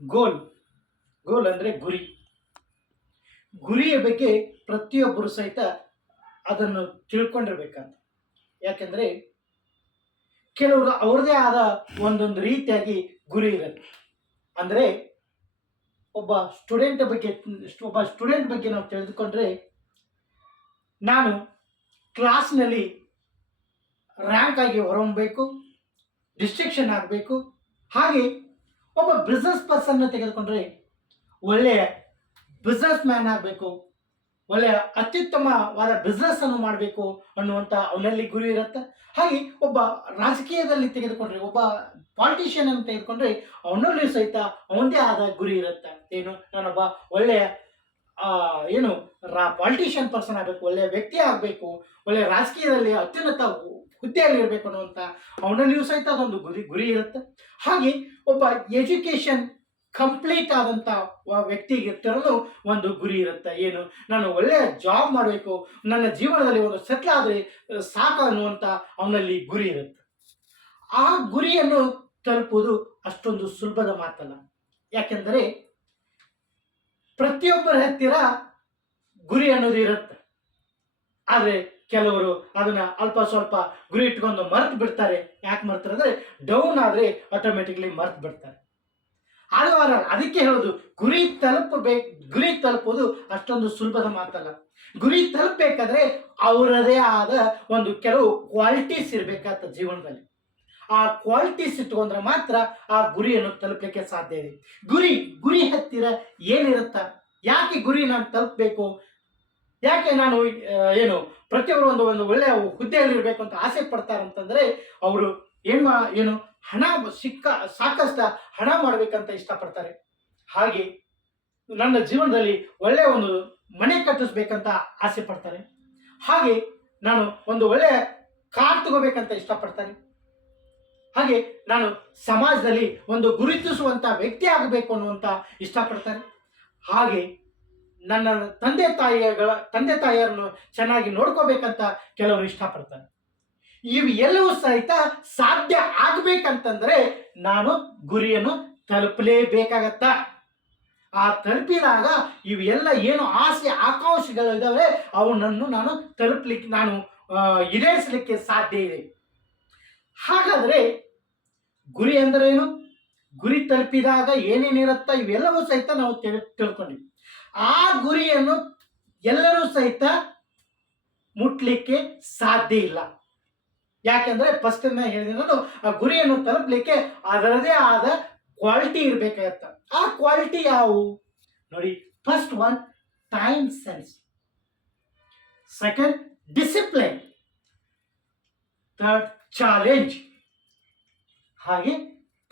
ಗೋಲ್ ಗೋಲ್ ಅಂದರೆ ಗುರಿ. ಗುರಿಯ ಬಗ್ಗೆ ಪ್ರತಿಯೊಬ್ಬರು ಸಹಿತ ಅದನ್ನು ತಿಳ್ಕೊಂಡಿರ್ಬೇಕಂತ. ಯಾಕೆಂದರೆ ಕೆಲವರು ಅವ್ರದೇ ಆದ ಒಂದೊಂದು ರೀತಿಯಾಗಿ ಗುರಿ ಇರುತ್ತೆ. ಅಂದರೆ ಒಬ್ಬ ಸ್ಟೂಡೆಂಟ್ ಬಗ್ಗೆ ನಾವು ತಿಳಿದುಕೊಂಡ್ರೆ, ನಾನು ಕ್ಲಾಸ್ನಲ್ಲಿ ರ್ಯಾಂಕ್ ಆಗಿ ಹೊರಹೊಮ್ಮಬೇಕು, ಡಿಸ್ಟಿಂಕ್ಷನ್ ಆಗಬೇಕು. ಹಾಗೆ ಒಬ್ಬ ಬಿಸ್ನೆಸ್ ಪರ್ಸನ್ನ ತೆಗೆದುಕೊಂಡ್ರೆ ಒಳ್ಳೆಯ ಬಿಸ್ನೆಸ್ ಮ್ಯಾನ್ ಆಗಬೇಕು, ಒಳ್ಳೆಯ ಅತ್ಯುತ್ತಮವಾದ ಬಿಸ್ನೆಸ್ ಅನ್ನು ಮಾಡಬೇಕು ಅನ್ನುವಂಥ ಅವನಲ್ಲಿ ಗುರಿ ಇರುತ್ತೆ. ಹಾಗೆ ಒಬ್ಬ ರಾಜಕೀಯದಲ್ಲಿ ತೆಗೆದುಕೊಂಡ್ರೆ, ಒಬ್ಬ ಪಾಲಿಟಿಷಿಯನ್ ಅನ್ನು ತೆಗೆದುಕೊಂಡ್ರೆ ಅವನಲ್ಲಿ ಸಹಿತ ಅವನದೇ ಆದ ಗುರಿ ಇರುತ್ತೆ. ಏನು, ನಾನೊಬ್ಬ ಒಳ್ಳೆಯ ಏನು ಪಾಲಿಟಿಷಿಯನ್ ಪರ್ಸನ್ ಆಗಬೇಕು, ಒಳ್ಳೆಯ ವ್ಯಕ್ತಿ ಆಗಬೇಕು, ಒಳ್ಳೆಯ ರಾಜಕೀಯದಲ್ಲಿ ಅತ್ಯುನ್ನತ ಹುದ್ದೆಯಲ್ಲಿ ಇರಬೇಕು ಅನ್ನುವಂಥ ಅವನಲ್ಲಿಯೂ ಸಹಿತ ಅದೊಂದು ಗುರಿ ಇರುತ್ತೆ. ಹಾಗೆ ಒಬ್ಬ ಎಜುಕೇಷನ್ ಕಂಪ್ಲೀಟ್ ಆದಂಥ ವ್ಯಕ್ತಿಗೆ ಇರ್ತಿರೋದು ಒಂದು ಗುರಿ ಇರುತ್ತೆ. ಏನು, ನಾನು ಒಳ್ಳೆಯ ಜಾಬ್ ಮಾಡಬೇಕು, ನನ್ನ ಜೀವನದಲ್ಲಿ ಒಂದು ಸೆಟ್ಲ್ ಆದರೆ ಸಾಕು ಅನ್ನುವಂಥ ಅವನಲ್ಲಿ ಗುರಿ ಇರುತ್ತೆ. ಆ ಗುರಿಯನ್ನು ತಲುಪುವುದು ಅಷ್ಟೊಂದು ಸುಲಭದ ಮಾತಲ್ಲ. ಯಾಕೆಂದರೆ ಪ್ರತಿಯೊಬ್ಬರ ಹತ್ತಿರ ಗುರಿ ಅನ್ನೋದು ಇರುತ್ತೆ. ಆದರೆ ಕೆಲವರು ಅದನ್ನ ಅಲ್ಪ ಸ್ವಲ್ಪ ಗುರಿ ಇಟ್ಕೊಂಡು ಮರ್ತು ಬಿಡ್ತಾರೆ. ಯಾಕೆ ಮರ್ತಾರೆ ಅಂದರೆ, ಡೌನ್ ಆದರೆ ಆಟೋಮೆಟಿಕ್ಲಿ ಮರ್ತು ಬಿಡ್ತಾರೆ. ಅದಕ್ಕೆ ಹೇಳೋದು, ಗುರಿ ತಲುಪೋದು ಅಷ್ಟೊಂದು ಸುಲಭದ ಮಾತಲ್ಲ. ಗುರಿ ತಲುಪಬೇಕಾದ್ರೆ ಅವರದೇ ಆದ ಒಂದು ಕೆಲವು ಕ್ವಾಲಿಟೀಸ್ ಇರಬೇಕಾದ ಜೀವನದಲ್ಲಿ. ಆ ಕ್ವಾಲಿಟೀಸ್ ಇಟ್ಕೊಂಡ್ರೆ ಮಾತ್ರ ಆ ಗುರಿಯನ್ನು ತಲುಪಲಿಕ್ಕೆ ಸಾಧ್ಯ ಇದೆ. ಗುರಿ ಹತ್ತಿರ ಏನಿರುತ್ತ, ಯಾಕೆ ಗುರಿ ನಾನು ತಲುಪಬೇಕು, ಯಾಕೆ ನಾನು ಪ್ರತಿಯೊಬ್ಬರು ಒಂದು ಒಳ್ಳೆಯ ಹುದ್ದೆಯಲ್ಲಿ ಇರಬೇಕು ಅಂತ ಆಸೆ ಪಡ್ತಾರೆ ಅಂತಂದರೆ, ಅವರು ಏನು ಸಾಕಷ್ಟು ಹಣ ಮಾಡಬೇಕಂತ ಇಷ್ಟಪಡ್ತಾರೆ. ಹಾಗೆ ನನ್ನ ಜೀವನದಲ್ಲಿ ಒಳ್ಳೆಯ ಒಂದು ಮನೆ ಕಟ್ಟಿಸ್ಬೇಕಂತ ಆಸೆ ಪಡ್ತಾರೆ. ಹಾಗೆ ನಾನು ಒಂದು ಒಳ್ಳೆಯ ಕಾರ್ ತಗೋಬೇಕಂತ ಇಷ್ಟಪಡ್ತಾರೆ. ಹಾಗೆ ನಾನು ಸಮಾಜದಲ್ಲಿ ಒಂದು ಗುರುತಿಸುವಂಥ ವ್ಯಕ್ತಿ ಆಗಬೇಕು ಅನ್ನುವಂಥ ಇಷ್ಟಪಡ್ತಾರೆ. ಹಾಗೆ ನನ್ನ ತಂದೆ ತಾಯಿಯರನ್ನು ಚೆನ್ನಾಗಿ ನೋಡ್ಕೋಬೇಕಂತ ಕೆಲವರು ಇಷ್ಟಪಡ್ತಾರೆ. ಇವು ಎಲ್ಲವೂ ಸಹಿತ ಸಾಧ್ಯ ಆಗಬೇಕಂತಂದ್ರೆ ನಾನು ಗುರಿಯನ್ನು ತಲುಪಲೇಬೇಕಾಗತ್ತ. ಆ ತಲುಪಿದಾಗ ಇವೆಲ್ಲ ಏನು ಆಸೆ ಆಕಾಂಕ್ಷೆಗಳಿದ್ದಾವೆ ಅವನನ್ನು ನಾನು ಈಡೇರಿಸಲಿಕ್ಕೆ ಸಾಧ್ಯ ಇದೆ. ಹಾಗಾದರೆ ಗುರಿ ಎಂದರೇನು, ಗುರಿ ತಲುಪಿದಾಗ ಏನೇನಿರುತ್ತ, ಇವೆಲ್ಲವೂ ಸಹಿತ ನಾವು ತಿಳ್ಕೊಂಡಿವಿ. ಆ ಗುರಿಯನ್ನು ಎಲ್ಲರೂ ಸಹಿತ ಮುಟ್ಲಿಕ್ಕೆ ಸಾಧ್ಯ ಇಲ್ಲ. ಯಾಕೆಂದ್ರೆ ಫಸ್ಟ್ ಹೇಳಿದೆ ನಾನು, ಆ ಗುರಿಯನ್ನು ತಲುಪಲಿಕ್ಕೆ ಅದರದೇ ಆದ ಕ್ವಾಲಿಟಿ ಇರಬೇಕಾಗತ್ತ. ಆ ಕ್ವಾಲಿಟಿ ಯಾವುವು ನೋಡಿ, first one time sense, second discipline, third challenge, ಹಾಗೆ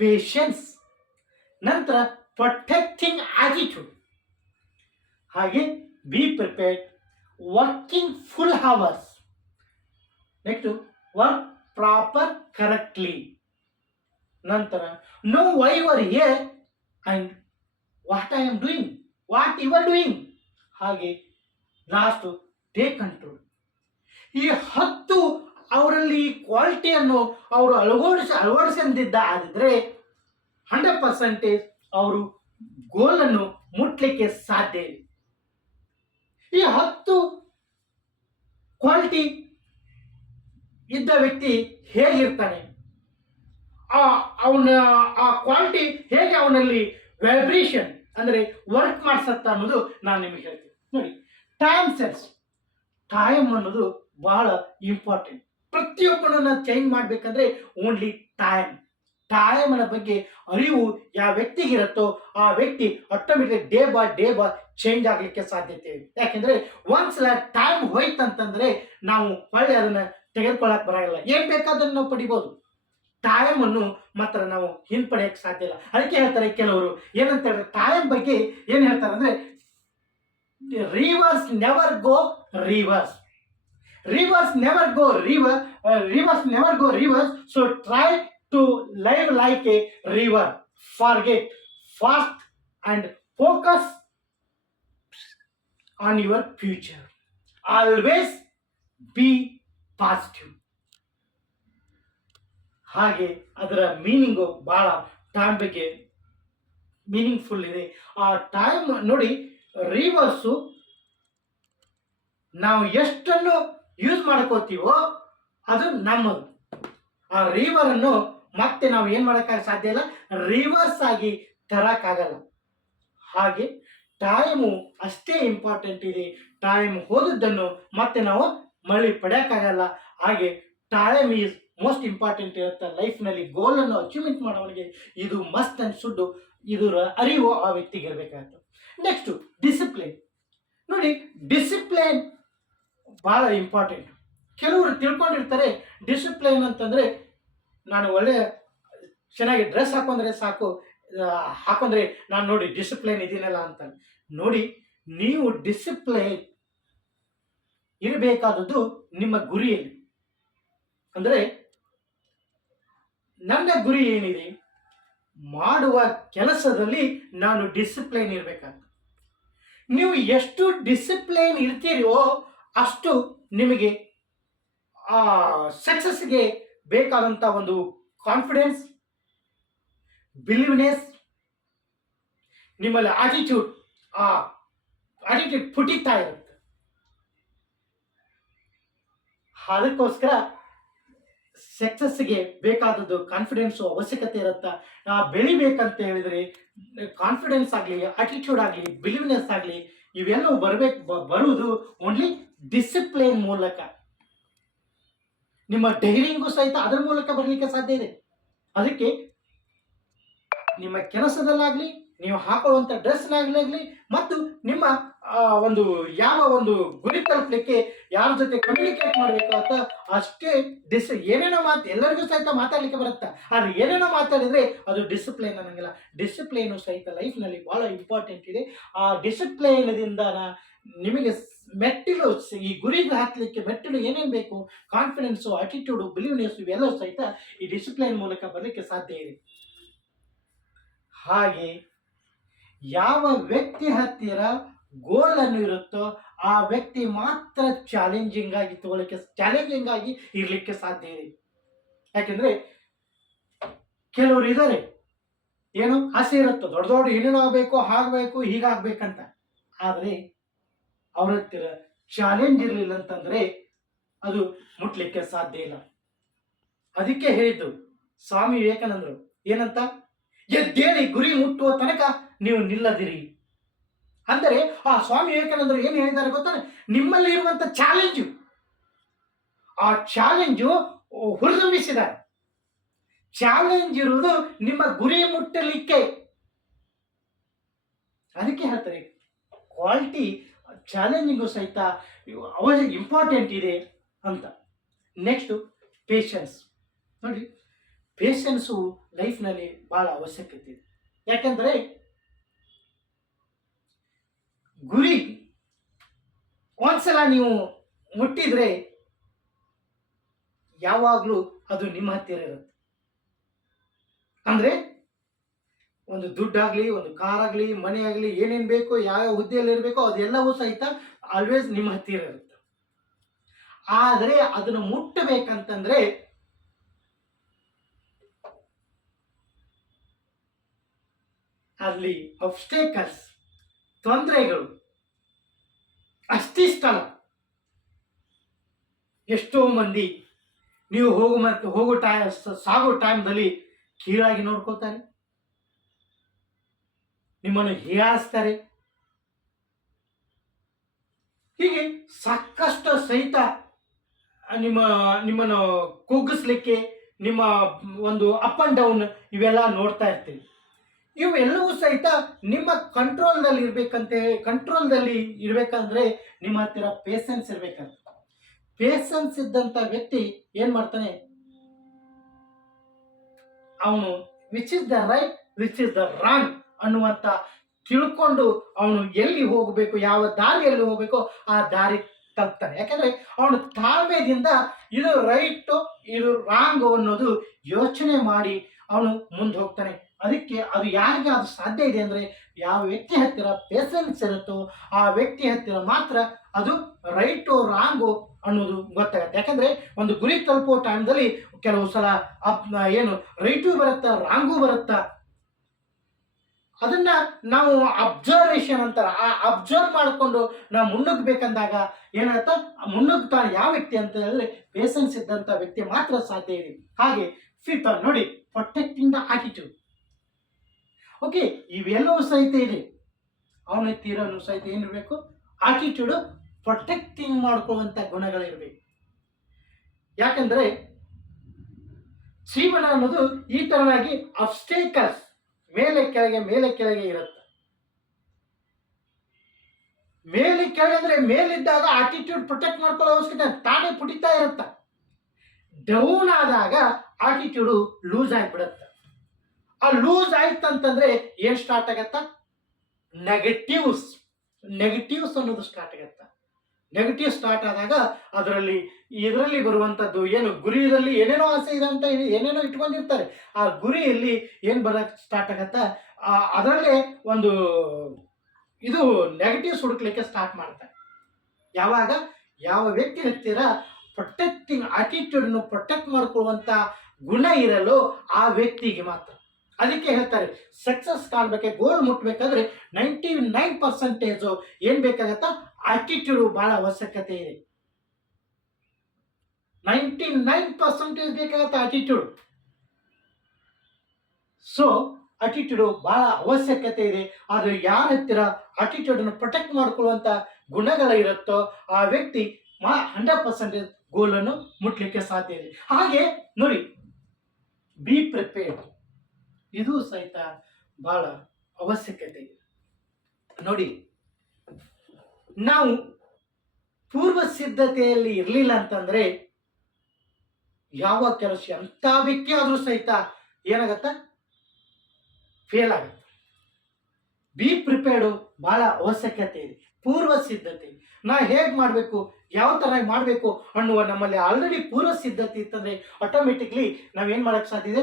ಪೇಷನ್ಸ್, ನಂತರ ಪ್ರೊಟೆಕ್ಟಿಂಗ್ ಆಟಿಟ್ಯೂಡ್, ಹಾಗೆ be prepared, working full hours, next work proper correctly, ನಂತರ know why you are here and what I am doing, what you are doing, ಹಾಗೆ last take control. ಈ 10 ಅವರಲ್ಲಿ ಕ್ವಾಲಿಟಿಯನ್ನು ಅವರು ಅಳವಡಿಸಿದ್ದರೆ 100% ಅವರು ಗೋಲನ್ನು ಮುಟ್ಲಿಕ್ಕೆ ಸಾಧ್ಯ ಇದೆ. ಈ 10 ಕ್ವಾಲಿಟಿ ಇದ್ದ ವ್ಯಕ್ತಿ ಹೇಗಿರ್ತಾನೆ, ಆ ಕ್ವಾಲಿಟಿ ಹೇಗೆ ಅವನಲ್ಲಿ ವೈಬ್ರೇಷನ್ ಅಂದರೆ ವರ್ಕ್ ಮಾಡಿಸತ್ತ ಅನ್ನೋದು ನಾನು ನಿಮಗೆ ಹೇಳ್ತೀನಿ. ನೋಡಿ, ಟೈಮ್ ಸೆನ್ಸ್, ಟೈಮ್ ಅನ್ನೋದು ಬಹಳ ಇಂಪಾರ್ಟೆಂಟ್. ಪ್ರತಿಯೊಬ್ಬನನ್ನ ಚೇಂಜ್ ಮಾಡಬೇಕಂದ್ರೆ ಓನ್ಲಿ ಟೈಮನ ಬಗ್ಗೆ ಅರಿವು ಯಾವ ವ್ಯಕ್ತಿಗಿರುತ್ತೋ ಆ ವ್ಯಕ್ತಿ ಆಟೋಮೆಟಿಕ್ ಡೇ ಬೈ ಚೇಂಜ್ ಆಗಲಿಕ್ಕೆ ಸಾಧ್ಯತೆ ಇದೆ. ಯಾಕೆಂದ್ರೆ ಒನ್ಸ್ ಟೈಮ್ ಹೋಯ್ತಂತಂದ್ರೆ ನಾವು ಹೊಳ್ಳಿ ಅದನ್ನ ತೆಗೆದುಕೊಳ್ಳಕ್ ಬರಲ್ಲ. ಏನ್ ಬೇಕಾದ್ರೂ ನಾವು ಪಡಿಬೋದು, ಟೈಮ್ ಅನ್ನು ಮಾತ್ರ ನಾವು ಹಿಂಪಡೆಯಕ್ಕೆ ಸಾಧ್ಯ ಇಲ್ಲ. ಅದಕ್ಕೆ ಹೇಳ್ತಾರೆ ಕೆಲವರು ಏನಂತ ಹೇಳಿದ್ರೆ, ಟೈಮ್ ಬಗ್ಗೆ ಏನ್ ಹೇಳ್ತಾರೆ ಅಂದ್ರೆ, rivers never go rivers, rivers never go rivers, so try to live like a river, forget fast and focus on your future, always be positive. ಹಾಗೆ ಅದರ ಮೀನಿಂಗು ಬಹಳ ಟೈಮ್ ಬಗ್ಗೆ ಮೀನಿಂಗ್ಫುಲ್ ಇದೆ. ಆ ಟೈಮ್ ನೋಡಿ, ರಿವರ್ಸು ನಾವು ಎಷ್ಟನ್ನು ಯೂಸ್ ಮಾಡ್ಕೋತೀವೋ ಅದು ನಮ್ಮದು. ಆ ರಿವರನ್ನು ಮತ್ತೆ ನಾವು ಏನು ಮಾಡೋಕ್ಕಾಗ ಸಾಧ್ಯ ಇಲ್ಲ, ರಿವರ್ಸ್ ಆಗಿ ತರೋಕ್ಕಾಗಲ್ಲ. ಹಾಗೆ ಟೈಮು ಅಷ್ಟೇ ಇಂಪಾರ್ಟೆಂಟ್ ಇದೆ. ಟೈಮ್ ಹೋದದ್ದನ್ನು ಮತ್ತೆ ನಾವು ಮళ్ళీ ಪಡೆಯೋಕ್ಕಾಗಲ್ಲ. ಹಾಗೆ ಟೈಮ್ ಈಸ್ ಮೋಸ್ಟ್ ಇಂಪಾರ್ಟೆಂಟ್ ಇರುತ್ತೆ ಲೈಫ್ನಲ್ಲಿ. ಗೋಲನ್ನು ಅಚೀವ್ಮೆಂಟ್ ಮಾಡೋವನಿಗೆ ಇದು ಮಸ್ಟ್ ಆ್ಯಂಡ್ ಶುಡ್, ಇದರ ಅರಿವು ಆ ವ್ಯಕ್ತಿಗೆ ಇರಬೇಕಾಗುತ್ತೆ. Next discipline. ನೋಡಿ, ಡಿಸಿಪ್ಲಿನ್ ಭಾಳ ಇಂಪಾರ್ಟೆಂಟ್. ಕೆಲವರು ತಿಳ್ಕೊಂಡಿರ್ತಾರೆ ಡಿಸಿಪ್ಲೈನ್ ಅಂತಂದರೆ ನಾನು ಒಳ್ಳೆ ಚೆನ್ನಾಗಿ ಡ್ರೆಸ್ ಹಾಕೊಂಡ್ರೆ ಸಾಕು, ಹಾಕೊಂಡ್ರೆ ನಾನು ನೋಡಿ ಡಿಸಿಪ್ಲೈನ್ ಇದೀನಲ್ಲ ಅಂತ. ನೋಡಿ, ನೀವು ಡಿಸಿಪ್ಲೈನ್ ಇರಬೇಕಾದದ್ದು ನಿಮ್ಮ ಗುರಿಯಲ್ಲಿ. ಅಂದರೆ ನನ್ನ ಗುರಿ ಏನಿದೆ, ಮಾಡುವ ಕೆಲಸದಲ್ಲಿ ನಾನು ಡಿಸಿಪ್ಲೈನ್ ಇರಬೇಕಾಗ್ತದೆ. ನೀವು ಎಷ್ಟು ಡಿಸಿಪ್ಲೈನ್ ಇರ್ತೀರೋ ಅಷ್ಟು ನಿಮಗೆ ಆ ಸಕ್ಸಸ್ಗೆ ಬೇಕಾದಂಥ ಒಂದು ಕಾನ್ಫಿಡೆನ್ಸ್, ಬಿಲೀವ್ನೆಸ್, ನಿಮ್ಮಲ್ಲಿ ಆಟಿಟ್ಯೂಡ್, ಆ ಆಟಿಟ್ಯೂಡ್ ಪುಟಿತಾ ಇರುತ್ತೆ. ಅದಕ್ಕೋಸ್ಕರ ಸಕ್ಸಸ್ಗೆ ಬೇಕಾದದ್ದು ಕಾನ್ಫಿಡೆನ್ಸು ಅವಶ್ಯಕತೆ ಇರುತ್ತೆ. ಬೆಳಿಬೇಕಂತ ಹೇಳಿದರೆ ಕಾನ್ಫಿಡೆನ್ಸ್ ಆಗಲಿ, ಆಟಿಟ್ಯೂಡ್ ಆಗಲಿ, ಬಿಲೀವ್ನೆಸ್ ಆಗಲಿ, ಇವೆಲ್ಲವೂ ಬರುವುದು ಓನ್ಲಿ ಡಿಸಿಪ್ಲೈನ್ ಮೂಲಕ. ನಿಮ್ಮ ಡೈರಿಂಗು ಸಹಿತ ಅದರ ಮೂಲಕ ಬರಲಿಕ್ಕೆ ಸಾಧ್ಯ ಇದೆ. ಅದಕ್ಕೆ ನಿಮ್ಮ ಕೆಲಸದಲ್ಲಾಗಲಿ, ನೀವು ಹಾಕೊಳ್ಳುವಂಥ ಡ್ರೆಸ್ನಾಗಲಿ, ಮತ್ತು ನಿಮ್ಮ ಒಂದು ಯಾವ ಒಂದು ಗುರಿ ತಲುಪಲಿಕ್ಕೆ ಯಾರ ಜೊತೆ ಕಮ್ಯುನಿಕೇಟ್ ಮಾಡಬೇಕು ಅಂತ ಅಷ್ಟೇ ಏನೇನೋ ಎಲ್ಲರಿಗೂ ಸಹಿತ ಮಾತಾಡಲಿಕ್ಕೆ ಬರುತ್ತೆ. ಆದರೆ ಏನೇನೋ ಮಾತಾಡಿದರೆ ಅದು ಡಿಸಿಪ್ಲೈನ್ ಅನ್ನಂಗಿಲ್ಲ. ಡಿಸಿಪ್ಲೈನು ಸಹಿತ ಲೈಫ್ನಲ್ಲಿ ಭಾಳ ಇಂಪಾರ್ಟೆಂಟ್ ಇದೆ. ಆ ಡಿಸಿಪ್ಲೈನದಿಂದ ನಿಮಗೆ ಮೆಟ್ಟಿಲು, ಈ ಗುರಿ ಹಾಕಲಿಕ್ಕೆ ಮೆಟ್ಟಿಲು ಏನೇನು ಬೇಕು, ಕಾನ್ಫಿಡೆನ್ಸು, ಆಟಿಟ್ಯೂಡು, ಬಿಲೀವ್ನೆಸ್, ಇವೆಲ್ಲವೂ ಸಹಿತ ಈ ಡಿಸಿಪ್ಲೈನ್ ಮೂಲಕ ಬರಲಿಕ್ಕೆ ಸಾಧ್ಯ ಇದೆ. ಹಾಗೆ ಯಾವ ವ್ಯಕ್ತಿ ಹತ್ತಿರ ಗೋಲ್ ಅನ್ನು ಇರುತ್ತೋ ಆ ವ್ಯಕ್ತಿ ಮಾತ್ರ ಚಾಲೆಂಜಿಂಗ್ ಆಗಿ ಇರಲಿಕ್ಕೆ ಸಾಧ್ಯ ಇದೆ. ಯಾಕೆಂದ್ರೆ ಕೆಲವರು ಇದ್ದಾರೆ, ಏನು ಆಸೆ ಇರುತ್ತೋ ದೊಡ್ಡ ದೊಡ್ಡ ಏನೇನು ಆಗಬೇಕು, ಆಗಬೇಕು, ಹೀಗಾಗಬೇಕಂತ. ಆದರೆ ಅವ್ರ ಹತ್ತಿರ ಚಾಲೆಂಜ್ ಇರಲಿಲ್ಲ ಅಂತಂದ್ರೆ ಅದು ಮುಟ್ಲಿಕ್ಕೆ ಸಾಧ್ಯ ಇಲ್ಲ. ಅದಕ್ಕೆ ಹೇಳಿದ್ದು ಸ್ವಾಮಿ ವಿವೇಕಾನಂದರು ಏನಂತ, ಎದ್ದೇಳಿ ಗುರಿ ಮುಟ್ಟುವ ತನಕ ನೀವು ನಿಲ್ಲದಿರಿ. ಅಂದರೆ ಆ ಸ್ವಾಮಿ ವಿವೇಕಾನಂದರು ಏನು ಹೇಳಿದ್ದಾರೆ ಗೊತ್ತಾನೆ, ನಿಮ್ಮಲ್ಲಿ ಇರುವಂತ ಚಾಲೆಂಜು, ಆ ಚಾಲೆಂಜು ಹುರಿದುಂಬಿಸಿದ್ದಾರೆ. ಚಾಲೆಂಜ್ ಇರುವುದು ನಿಮ್ಮ ಗುರಿ ಮುಟ್ಟಲಿಕ್ಕೆ. ಅದಕ್ಕೆ ಹೇಳ್ತಾರೆ ಕ್ವಾಲಿಟಿ ಚಾಲೆಂಜಿಂಗು ಸಹಿತ ಇಂಪಾರ್ಟೆಂಟ್ ಇದೆ ಅಂತ. Next patience. ನೋಡಿ, ಪೇಷನ್ಸು ಲೈಫ್ನಲ್ಲಿ ಭಾಳ ಅವಶ್ಯಕತೆ ಇದೆ. ಯಾಕೆಂದರೆ ಗುರಿ ಒಂದ್ಸಲ ನೀವು ಮುಟ್ಟಿದ್ರೆ ಯಾವಾಗಲೂ ಅದು ನಿಮ್ಮ ಹತ್ತಿರ ಇರುತ್ತೆ. ಅಂದರೆ ಒಂದು ದುಡ್ಡಾಗಲಿ, ಒಂದು ಕಾರಾಗಲಿ, ಮನೆ ಆಗಲಿ, ಏನೇನು ಬೇಕು, ಯಾವ ಹುದ್ದೆಯಲ್ಲಿ ಇರಬೇಕೋ ಅದೆಲ್ಲವೂ ಸಹಿತ ಆಲ್ವೇಸ್ ನಿಮ್ಮ ಹತ್ತಿರ ಇರುತ್ತೆ. ಆದರೆ ಅದನ್ನು ಮುಟ್ಟಬೇಕಂತಂದ್ರೆ ಅಲ್ಲಿ ಅಬ್ಸ್ಟೇಕಲ್ಸ್, ತೊಂದರೆಗಳು ಅಷ್ಟಿಷ್ಟಲ್ಲ. ಎಷ್ಟೋ ಮಂದಿ ನೀವು ಸಾಗೋ ಟೈಮ್ದಲ್ಲಿ ಕೀಳಾಗಿ ನೋಡ್ಕೋತಾರೆ, ನಿಮ್ಮನ್ನು ಹೀಯಾಳಿಸ್ತಾರೆ. ಹೀಗೆ ಸಾಕಷ್ಟು ಸಹಿತ ನಿಮ್ಮನ್ನು ಕುಗ್ಗಿಸ್ಲಿಕ್ಕೆ, ನಿಮ್ಮ ಒಂದು ಅಪ್ ಅಂಡ್ ಡೌನ್ ಇವೆಲ್ಲ ನೋಡ್ತಾ ಇರ್ತೀವಿ. ಇವೆಲ್ಲವೂ ಸಹಿತ ನಿಮ್ಮ ಕಂಟ್ರೋಲ್ದಲ್ಲಿ ಇರಬೇಕಂದ್ರೆ ನಿಮ್ಮ ಹತ್ತಿರ ಪೇಷನ್ಸ್ ಇರಬೇಕಂತ. ಪೇಷನ್ಸ್ ಇದ್ದಂಥ ವ್ಯಕ್ತಿ ಏನು ಮಾಡ್ತಾನೆ, ಅವನು which is the right, which is the wrong ಅನ್ನುವಂಥ ತಿಳ್ಕೊಂಡು ಅವನು ಎಲ್ಲಿ ಹೋಗಬೇಕು, ಯಾವ ದಾರಿಯಲ್ಲಿ ಹೋಗಬೇಕು ಆ ದಾರಿ ತಲುಪ್ತಾನೆ. ಯಾಕಂದರೆ ಅವನು ತಾಳ್ಮೆಯಿಂದ ಇದು ರೈಟು, ಇದು ರಾಂಗು ಅನ್ನೋದು ಯೋಚನೆ ಮಾಡಿ ಅವನು ಮುಂದೆ ಹೋಗ್ತಾನೆ. ಅದಕ್ಕೆ ಅದು ಯಾರಿಗೆ ಅದು ಸಾಧ್ಯ ಇದೆ ಅಂದರೆ, ಯಾವ ವ್ಯಕ್ತಿ ಹತ್ತಿರ ಪೇಷನ್ಸ್ ಇರುತ್ತೋ ಆ ವ್ಯಕ್ತಿ ಹತ್ತಿರ ಮಾತ್ರ ಅದು ರೈಟು ರಾಂಗು ಅನ್ನೋದು ಗೊತ್ತಾಗುತ್ತೆ. ಯಾಕಂದರೆ ಒಂದು ಗುರಿ ತಲುಪೋ ಟೈಮ್ದಲ್ಲಿ ಕೆಲವು ಸಲ ರೈಟು ಬರುತ್ತಾ, ರಾಂಗೂ ಬರುತ್ತಾ. ಅದನ್ನ ನಾವು ಅಬ್ಸರ್ವೇಷನ್ ಅಂತಾರೆ. ಆ ಅಬ್ಸರ್ವ್ ಮಾಡಿಕೊಂಡು ನಾವು ಮುನ್ನುಗ್ಬೇಕಂದಾಗ ಏನಾಗುತ್ತೆ, ಮುನ್ನುಗ್ತಾನೆ ಯಾವ ವ್ಯಕ್ತಿ ಅಂತ ಹೇಳಿದ್ರೆ ಪೇಷನ್ಸ್ ಇದ್ದಂಥ ವ್ಯಕ್ತಿ ಮಾತ್ರ ಸಾಧ್ಯ ಇದೆ. ಹಾಗೆ ಫಿಫ್ತ್ ನೋಡಿ, ಪ್ರೊಟೆಕ್ಟಿಂಗ್ ದ ಆಟಿಟ್ಯೂಡ್. ಓಕೆ, ಇವೆಲ್ಲವೂ ಸಹಿತ ಇದೆ. ಅವನ ತೀರನು ಸಹಿತ ಏನಿರಬೇಕು, ಆಟಿಟ್ಯೂಡ್, ಪ್ರೊಟೆಕ್ಟಿಂಗ್ ಮಾಡ್ಕೊಳ್ಳುವಂಥ ಗುಣಗಳಿರಬೇಕು. ಯಾಕಂದ್ರೆ ಜೀವನ ಅನ್ನೋದು ಈ ತರನಾಗಿ ಅಬ್ಸ್ಟೇಕಲ್ಸ್ ಮೇಲೆ ಕೆಳಗೆ ಮೇಲೆ ಕೆಳಗೆ ಇರುತ್ತೆ. ಮೇಲೆ ಕೆಳಗೆ ಅಂದ್ರೆ ಮೇಲಿದ್ದಾಗ ಆಟಿಟ್ಯೂಡ್ ಪ್ರೊಟೆಕ್ಟ್ ಮಾಡ್ಕೊಳ್ಳೋ ಅವಶ್ಯಕತೆ ತಾನೇ ಪುಟಿತಾ ಇರುತ್ತೆ. ಡೌನ್ ಆದಾಗ ಆಟಿಟ್ಯೂಡ್ ಲೂಸ್ ಆಗಿಬಿಡುತ್ತೆ. ಆ ಲೂಸ್ ಆಯ್ತಂತಂದ್ರೆ ಏನ್ ಸ್ಟಾರ್ಟ್ ಆಗತ್ತ, ನೆಗೆಟಿವ್ಸ್ ಅನ್ನೋದು ಸ್ಟಾರ್ಟ್ ಆಗತ್ತ. ನೆಗೆಟಿವ್ ಸ್ಟಾರ್ಟ್ ಆದಾಗ ಇದರಲ್ಲಿ ಬರುವಂಥದ್ದು ಏನು, ಗುರಿಯಲ್ಲಿ ಏನೇನೋ ಆಸೆ ಇದೆ ಅಂತ ಏನೇನೋ ಇಟ್ಕೊಂಡಿರ್ತಾರೆ. ಆ ಗುರಿಯಲ್ಲಿ ಏನು ಬರಕ್ಕೆ ಸ್ಟಾರ್ಟ್ ಆಗತ್ತ, ಅದರಲ್ಲೇ ಒಂದು ಇದು ನೆಗೆಟಿವ್ಸ್ ಹುಡುಕ್ಲಿಕ್ಕೆ ಸ್ಟಾರ್ಟ್ ಮಾಡ್ತಾರೆ. ಯಾವಾಗ ಯಾವ ವ್ಯಕ್ತಿ ಹತ್ತಿರ ಪ್ರೊಟೆಕ್ಟಿಂಗ್ ಆಟಿಟ್ಯೂಡ್ನು ಪ್ರೊಟೆಕ್ಟ್ ಮಾಡ್ಕೊಳ್ಳುವಂಥ ಗುಣ ಇರಲು ಆ ವ್ಯಕ್ತಿಗೆ ಮಾತ್ರ. ಅದಕ್ಕೆ ಹೇಳ್ತಾರೆ, ಸಕ್ಸಸ್ ಕಾಣಬೇಕು, ಗೋಲ್ ಮುಟ್ಬೇಕಾದ್ರೆ 99% ಏನ್ ಬೇಕಾಗತ್ತ, ಆಟಿಟ್ಯೂಡ್ ಬಹಳ ಅವಶ್ಯಕತೆ ಇದೆ. 99% ಬೇಕಾಗತ್ತ ಆಟಿಟ್ಯೂಡ್. ಸೊ ಆಟಿಟ್ಯೂಡ್ ಬಹಳ ಅವಶ್ಯಕತೆ ಇದೆ. ಆದ್ರೆ ಯಾರ ಹತ್ತಿರ ಆಟಿಟ್ಯೂಡ್ ಅನ್ನು ಪ್ರೊಟೆಕ್ಟ್ ಮಾಡ್ಕೊಳ್ಳುವಂತ ಗುಣಗಳಿರುತ್ತೋ ಆ ವ್ಯಕ್ತಿ 100% ಗೋಲನ್ನು ಮುಟ್ಲಿಕ್ಕೆ ಸಾಧ್ಯ ಇದೆ. ಹಾಗೆ ನೋಡಿ, ಬಿ ಪ್ರಿಪೇರ್ಡ್, ಇದು ಸಹಿತ ಬಹಳ ಅವಶ್ಯಕತೆ ಇದೆ. ನೋಡಿ, ನಾವು ಪೂರ್ವ ಸಿದ್ಧತೆಯಲ್ಲಿ ಇರಲಿಲ್ಲ ಅಂತಂದ್ರೆ ಯಾವ ಕೆಲಸ ಎಂಥ ವ್ಯಕ್ತಿ ಆದ್ರೂ ಸಹಿತ ಏನಾಗತ್ತ, ಫೇಲ್ ಆಗತ್ತೆ. ಬಿ ಪ್ರಿಪೇರ್ಡ್ ಬಹಳ ಅವಶ್ಯಕತೆ ಇದೆ. ಪೂರ್ವ ಸಿದ್ಧತೆ ನಾ ಹೇಗೆ ಮಾಡಬೇಕು, ಯಾವ ತರ ಮಾಡಬೇಕು ಅನ್ನುವ ನಮ್ಮಲ್ಲಿ ಆಲ್ರೆಡಿ ಪೂರ್ವ ಸಿದ್ಧತೆ ಇತ್ತಂದ್ರೆ ಆಟೋಮೆಟಿಕ್ಲಿ ನಾವೇನ್ ಮಾಡಕ್ ಸಾಧ್ಯ ಇದೆ,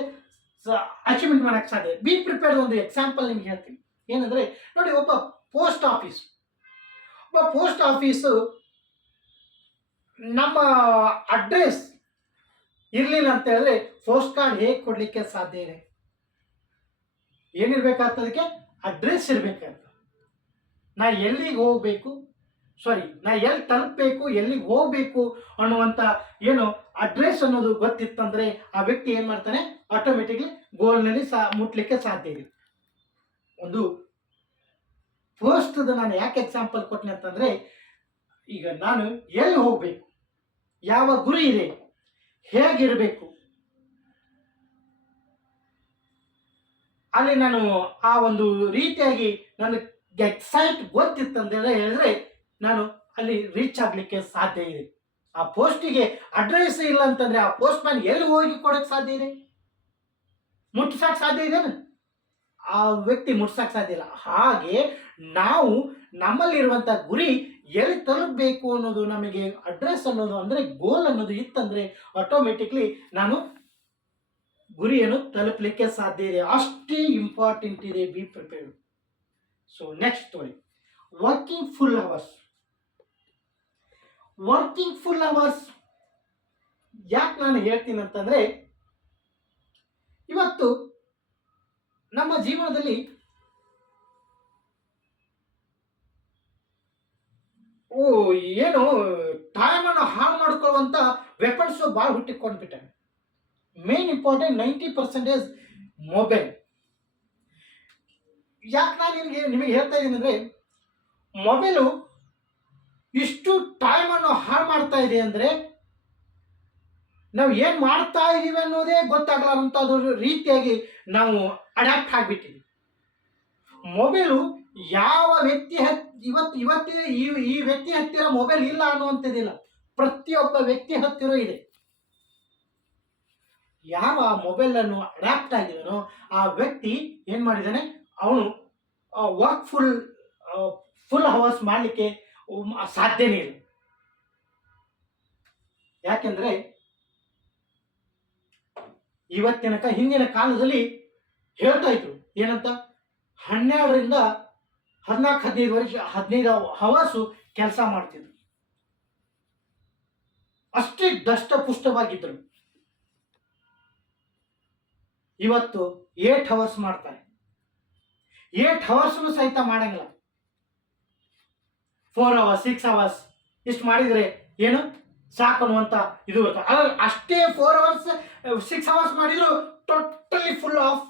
ಅಚೀವ್ಮೆಂಟ್ ಮಾಡಕ್ ಸಾಧ್ಯ. ಬಿ ಪ್ರಿಪೇರ್ಡ್ ಒಂದು ಎಕ್ಸಾಂಪಲ್ ನಿಮ್ಗೆ ಹೇಳ್ತೀನಿ. ಏನಂದ್ರೆ ನೋಡಿ, ಒಬ್ಬ ಪೋಸ್ಟ್ ಆಫೀಸು ನಮ್ಮ ಅಡ್ರೆಸ್ ಇರಲಿಲ್ಲ ಅಂತ ಹೇಳಿದ್ರೆ ಪೋಸ್ಟ್ ಕಾರ್ಡ್ ಹೇಗೆ ಕೊಡ್ಲಿಕ್ಕೆ ಸಾಧ್ಯ ಇದೆ? ಏನಿರ್ಬೇಕಾಗ್ತದಕ್ಕೆ ಅಡ್ರೆಸ್ ಇರ್ಬೇಕಂತ. ನಾ ಎಲ್ಲಿಗೆ ಹೋಗ್ಬೇಕು, ನಾ ಎಲ್ಲಿ ತಲುಪಬೇಕು, ಎಲ್ಲಿಗೆ ಹೋಗ್ಬೇಕು ಅನ್ನುವಂಥ ಏನು ಅಡ್ರೆಸ್ ಅನ್ನೋದು ಗೊತ್ತಿತ್ತಂದ್ರೆ ಆ ವ್ಯಕ್ತಿ ಏನ್ ಮಾಡ್ತಾನೆ, ಆಟೋಮೆಟಿಕ್ಲಿ ಗೋಲ್ನಲ್ಲಿ ಮುಟ್ಲಿಕ್ಕೆ ಸಾಧ್ಯ ಇದೆ. ಒಂದು ಫಸ್ಟ್ ನಾನು ಯಾಕೆ ಎಕ್ಸಾಂಪಲ್ ಕೊಟ್ಟನೆ ಅಂತಂದ್ರೆ, ಈಗ ನಾನು ಎಲ್ಲಿ ಹೋಗ್ಬೇಕು, ಯಾವ ಗುರಿ ಇದೆ, ಹೇಗಿರಬೇಕು, ಅಲ್ಲಿ ನಾನು ಆ ಒಂದು ರೀತಿಯಾಗಿ ನನಗೆ ಎಕ್ಸೈಟ್ ಗೊತ್ತಿತ್ತಂದ್ರೆ ಹೇಳಿದ್ರೆ ನಾನು ಅಲ್ಲಿ ರೀಚ್ ಆಗ್ಲಿಕ್ಕೆ ಸಾಧ್ಯ ಇದೆ. ಆ ಪೋಸ್ಟಿಗೆ ಅಡ್ರೆಸ್ ಇಲ್ಲ ಅಂತಂದ್ರೆ ಆ ಪೋಸ್ಟ್ ಮ್ಯಾನ್ ಎಲ್ಲಿ ಹೋಗಿ ಕೊಡಕ್ ಸಾಧ್ಯ ಇದೆ? ಮುಟ್ಸಕ್ ಸಾಧ್ಯ ಇದೆ? ಆ ವ್ಯಕ್ತಿ ಮುಟ್ಸಕ್ ಸಾಧ್ಯ ಇಲ್ಲ. ಹಾಗೆ ನಾವು ನಮ್ಮಲ್ಲಿರುವಂತ ಗುರಿ ಎಲ್ಲಿ ತಲುಪಬೇಕು ಅನ್ನೋದು, ನಮಗೆ ಅಡ್ರೆಸ್ ಅನ್ನೋದು ಅಂದ್ರೆ ಗೋಲ್ ಅನ್ನೋದು ಇತ್ತಂದ್ರೆ ಆಟೋಮೆಟಿಕ್ಲಿ ನಾನು ಗುರಿಯನ್ನು ತಲುಪಲಿಕ್ಕೆ ಸಾಧ್ಯ ಇದೆ. ಅಷ್ಟೇ ಇಂಪಾರ್ಟೆಂಟ್ ಇದೆ ಬಿ ಪ್ರಿಪೇರ್ಡ್. ಸೊ ನೆಕ್ಸ್ಟ್ ನೋಡಿ, ವರ್ಕಿಂಗ್ ಫುಲ್ ಅವರ್ಸ್ ಯಾಕೆ ನಾನು ಹೇಳ್ತೀನಿ ಅಂತಂದ್ರೆ, ಇವತ್ತು ನಮ್ಮ ಜೀವನದಲ್ಲಿ ಏನು ಟೈಮ್ ಅನ್ನು ಹಾಳು ಮಾಡ್ಕೊಳ್ಳುವಂತ ವೆಪನ್ಸ್ ಭಾಳ ಹುಟ್ಟಿಕೊಂಡ್ಬಿಟ್ಟೆ. Main important 90% mobile. ಯಾಕೆ ನಾನು ನಿಮಗೆ ಹೇಳ್ತಾ ಇದ್ದೀನಿ ಅಂದ್ರೆ, ಮೊಬೈಲು ಇಷ್ಟು ಟೈಮ್ ಅನ್ನು ಹಾಳು ಮಾಡ್ತಾ ಇದೆ ಅಂದ್ರೆ ನಾವು ಏನ್ ಮಾಡ್ತಾ ಇದೀವಿ ಅನ್ನೋದೇ ಗೊತ್ತಾಗಲಾರಂತ ರೀತಿಯಾಗಿ ನಾವು ಅಡ್ಯಾಪ್ಟ್ ಆಗ್ಬಿಟ್ಟಿದ್ವಿ. ಮೊಬೈಲು ಯಾವ ವ್ಯಕ್ತಿ ಇವತ್ತಿನ ಈ ವ್ಯಕ್ತಿ ಹತ್ತಿರ ಮೊಬೈಲ್ ಇಲ್ಲ ಅನ್ನುವಂಥದ್ದಿಲ್ಲ, ಪ್ರತಿಯೊಬ್ಬ ವ್ಯಕ್ತಿ ಹತ್ತಿರ ಇದೆ. ಯಾವ ಮೊಬೈಲ್ ಅನ್ನು ಅಡ್ಯಾಪ್ಟ್ ಆಗಿದಾನೋ ಆ ವ್ಯಕ್ತಿ ಏನ್ ಮಾಡಿದಾನೆ, ಅವನು ವರ್ಕ್ ಫುಲ್ ಅವರ್ಸ್ ಮಾಡಲಿಕ್ಕೆ ಸಾಧ್ಯನೇ ಇಲ್ಲ. ಯಾಕೆಂದ್ರೆ ಹಿಂದಿನ ಕಾಲದಲ್ಲಿ ಹೇಳ್ತಾ ಇದ್ರು ಏನಂತ, 12ರಿಂದ 15 ಅವರ್ಸು ಕೆಲಸ ಮಾಡ್ತಿದ್ರು, ಅಷ್ಟೇ ದಷ್ಟಪುಷ್ಟವಾಗಿದ್ರು. ಇವತ್ತು 8 ಅವರ್ಸ್ ಮಾಡ್ತಾರೆ. 8 ಅವರ್ಸ್ನು ಸಹಿತ ಮಾಡಂಗಿಲ್ಲ. 4 ಅವರ್ಸ್ 6 ಅವರ್ಸ್ ಇಷ್ಟು ಮಾಡಿದರೆ ಏನು ಸಾಕು ಅನ್ನುವಂಥ ಇದು ಇರುತ್ತೆ. ಆದರೆ ಅಷ್ಟೇ 4 ಅವರ್ಸ್ 6 ಅವರ್ಸ್ ಮಾಡಿದ್ರು ಟೋಟಲಿ ಫುಲ್ ಆಫ್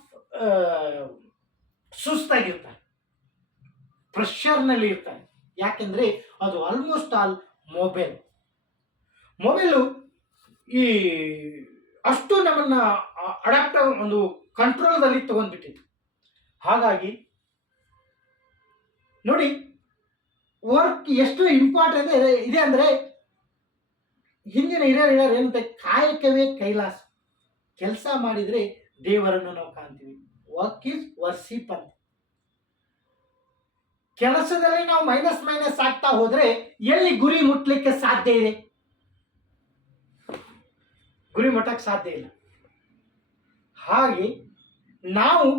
ಸುಸ್ತಾಗಿರ್ತಾರೆ, ಪ್ರೆಷರ್ನಲ್ಲಿ ಇರ್ತಾರೆ. ಯಾಕೆಂದರೆ ಅದು ಆಲ್ಮೋಸ್ಟ್ ಆಲ್ ಮೊಬೈಲು ಈ ಅಷ್ಟು ನಮ್ಮನ್ನ ಅಡಾಪ್ಟ್ ಒಂದು ಕಂಟ್ರೋಲ್ದಲ್ಲಿ ತಗೊಂಡ್ಬಿಟ್ಟಿತ್ತು. ಹಾಗಾಗಿ ನೋಡಿ, ವರ್ಕ್ ಎಷ್ಟು ಇಂಪಾರ್ಟೆಂಟ್ ಇದೆ ಅಂದರೆ, ಹಿಂದಿನ ಹಿರಿಯರು ಹೇಳೋರು ಏನಂತೆ, ಕಾಯಕವೇ ಕೈಲಾಸ. ಕೆಲಸ ಮಾಡಿದರೆ ದೇವರನ್ನು ನಾವು ಕಾಣ್ತೀವಿ. ವರ್ಕ್ ಈಸ್ ವರ್ಶಿಪ್ ಅಂತ. ಕೆಲಸದಲ್ಲಿ ನಾವು ಮೈನಸ್ ಆಗ್ತಾ ಹೋದ್ರೆ ಎಲ್ಲಿ ಗುರಿ ಮುಟ್ಲಿಕ್ಕೆ ಸಾಧ್ಯ ಇದೆ? ಗುರಿ ಮುಟ್ಟಕ್ಕೆ ಸಾಧ್ಯ ಇಲ್ಲ. ಹಾಗೆ ನಾವು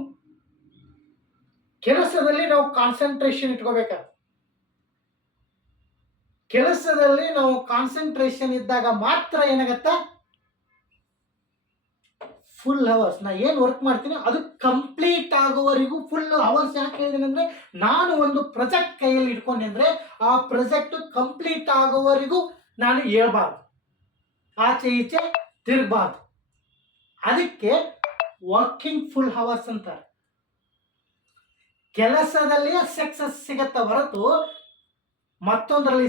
ಕೆಲಸದಲ್ಲಿ ನಾವು ಕಾನ್ಸಂಟ್ರೇಷನ್ ಇಟ್ಕೋಬೇಕಾಗ್ತದೆ. ಕೆಲಸದಲ್ಲಿ ನಾವು ಕಾನ್ಸಂಟ್ರೇಷನ್ ಇದ್ದಾಗ ಮಾತ್ರ ಏನಾಗತ್ತಾ, ಫುಲ್ ಅವರ್ಸ್ ನಾ ಏನು ವರ್ಕ್ ಮಾಡ್ತೀನಿ ಅದು ಕಂಪ್ಲೀಟ್ ಆಗುವವರೆಗೂ ಫುಲ್ ಅವರ್ಸ್. ಯಾಕೆ ಹೇಳಿದ್ದೀನಿ ಅಂದರೆ, ನಾನು ಒಂದು ಪ್ರಾಜೆಕ್ಟ್ ಕೈಯಲ್ಲಿ ಇಟ್ಕೊಂಡೆ ಅಂದರೆ ಆ ಪ್ರಾಜೆಕ್ಟ್ ಕಂಪ್ಲೀಟ್ ಆಗುವವರೆಗೂ ನಾನು ಹೇಳ್ಬಾರ್ದು, ಆಚೆ ಈಚೆ ತಿರುಗಬಾರ್ದು. ಅದಕ್ಕೆ ವರ್ಕಿಂಗ್ ಫುಲ್ ಅವರ್ಸ್ ಅಂತಾರೆ. ಕೆಲಸದಲ್ಲಿ ಸಕ್ಸಸ್ ಸಿಗತ್ತ ಹೊರತು ಮತ್ತೊಂದರಲ್ಲಿ